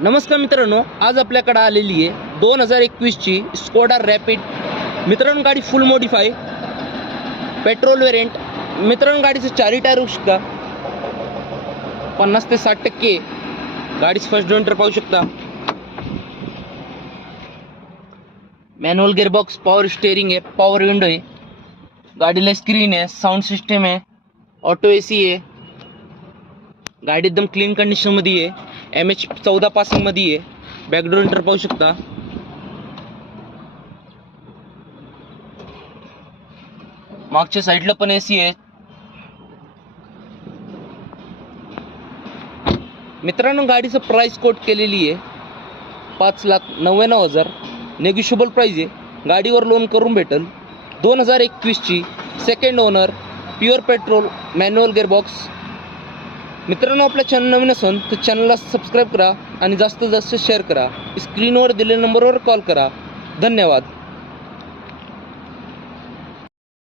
नमस्कार मित्रांनो, आज आपल्याकडे आलेली आहे 2021ची स्कोडा रॅपिड. मित्रांनो, गाडी फुल मॉडिफाय पेट्रोल वेरियंट. मित्रांनो, गाडीचं चारी टायर होऊ शकता 50 ते 60%. गाडीचं फर्स्ट डोंटर पाहू शकता. मॅन्युअल गिअरबॉक्स, पॉवर स्टेअरिंग आहे, पॉवर विंडो आहे. गाडीला स्क्रीन आहे, साऊंड सिस्टम आहे, ऑटो AC आहे. गाडी एकदम क्लीन कंडिशनमध्ये आहे. MH14 पासिंगमध्ये आहे. बॅकडोर एंटर पाहू शकता. मागच्या साईडला पण AC आहे. मित्रांनो, गाडीचं प्राइस कोट केलेली आहे 5,99,000. नेगोशिएबल प्राइस आहे. गाडीवर लोन करून भेटेल. 2021ची second owner, pure petrol, manual gearbox. मित्रांनो, आपल्या चॅनल नवीन असेल तर चॅनलला सबस्क्राईब करा आणि जास्तीत जास्त शेअर करा. स्क्रीनवर दिलेल्या नंबरवर कॉल करा. धन्यवाद.